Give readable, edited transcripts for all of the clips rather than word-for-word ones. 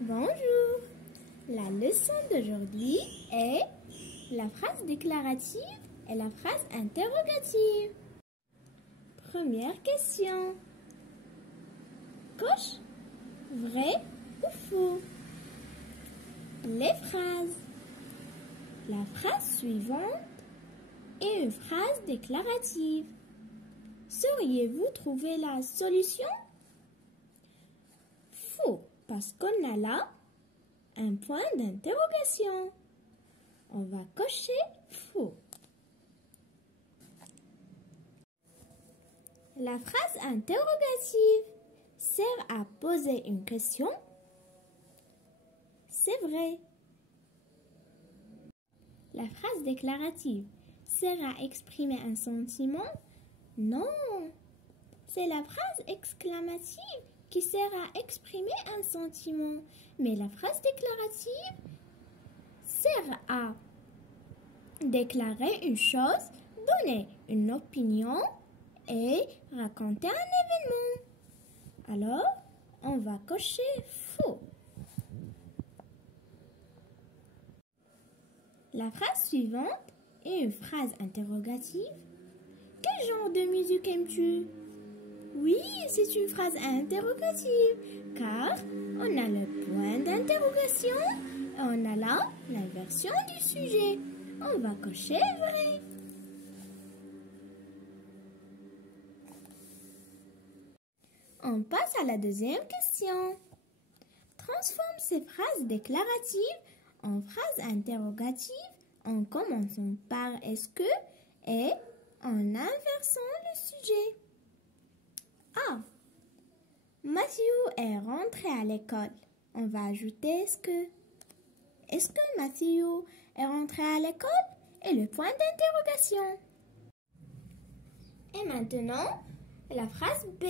Bonjour. La leçon d'aujourd'hui est la phrase déclarative et la phrase interrogative. Première question. Coche vrai ou faux? Les phrases. La phrase suivante est une phrase déclarative. Sauriez-vous trouver la solution? Faux, parce qu'on a là un point d'interrogation. On va cocher faux. La phrase interrogative sert à poser une question. C'est vrai. La phrase déclarative sert à exprimer un sentiment. Non, c'est la phrase exclamative qui sert à exprimer un sentiment. Mais la phrase déclarative sert à déclarer une chose, donner une opinion et raconter un événement. Alors, on va cocher faux. La phrase suivante est une phrase interrogative. Quel genre de musique aimes-tu? Oui, c'est une phrase interrogative, car on a le point d'interrogation et on a là l'inversion du sujet. On va cocher vrai. On passe à la deuxième question. Transforme ces phrases déclaratives en phrases interrogatives en commençant par est-ce que et en inversant le sujet. A. Matthew est rentré à l'école. On va ajouter est-ce que. Est-ce que Matthew est rentré à l'école? Et le point d'interrogation. Et maintenant, la phrase B.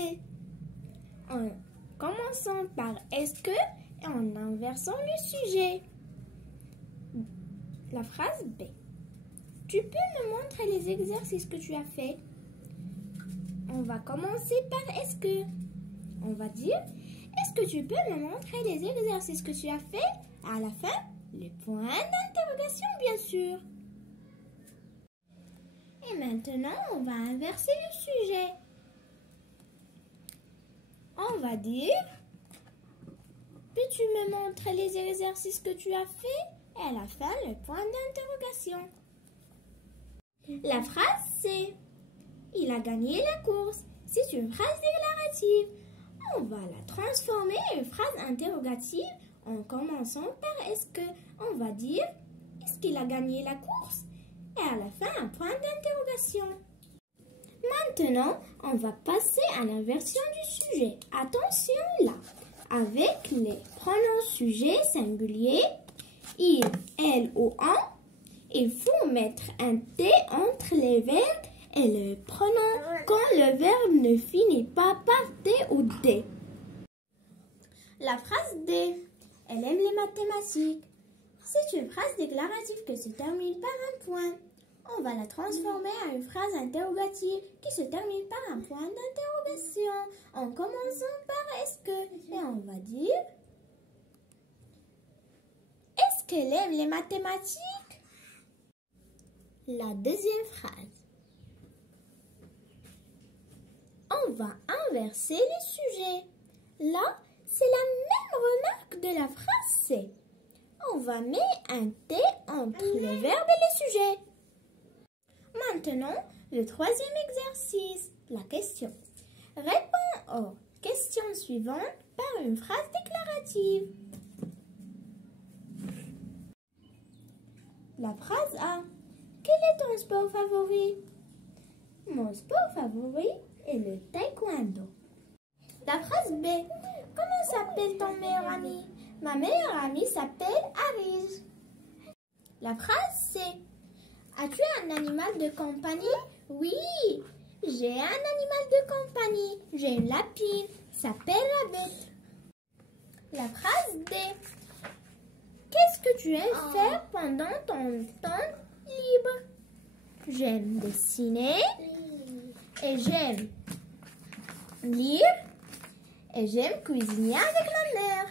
En commençant par est-ce que et en inversant le sujet. La phrase B. Tu peux me montrer les exercices que tu as fait? On va commencer par est-ce que. On va dire est-ce que tu peux me montrer les exercices que tu as fait? À la fin, le point d'interrogation, bien sûr. Et maintenant, on va inverser le sujet. On va dire peux-tu me montrer les exercices que tu as fait? Et à la fin, le point d'interrogation. La phrase c'est il a gagné la course. C'est une phrase déclarative. On va la transformer en phrase interrogative en commençant par est-ce que. On va dire est-ce qu'il a gagné la course? Et à la fin, un point d'interrogation. Maintenant, on va passer à l'inversion du sujet. Attention là. Avec les pronoms sujets singuliers, il, elle ou on, il faut mettre un T entre les verbes et le pronom quand le verbe ne finit pas par T ou D. La phrase D. Elle aime les mathématiques. C'est une phrase déclarative qui se termine par un point. On va la transformer en une phrase interrogative qui se termine par un point d'interrogation en commençant par est-ce que. Et on va dire est-ce qu'elle aime les mathématiques? La deuxième phrase. On va inverser les sujets. Là, c'est la même remarque de la phrase C. On va mettre un T entre le verbe et le sujet. Maintenant, le troisième exercice, la question. Réponds aux questions suivantes par une phrase déclarative. La phrase A. Quel est ton sport favori? Mon sport favori est le taekwondo. La phrase B. Comment s'appelle ton meilleur ami? Ma meilleure amie s'appelle Arise. La phrase C. As-tu un animal de compagnie? Oui, j'ai un animal de compagnie. J'ai une lapine, s'appelle Rabbit. La phrase D. Qu'est-ce que tu aimes faire pendant ton temps libre? J'aime dessiner et j'aime lire et j'aime cuisiner avec ma mère.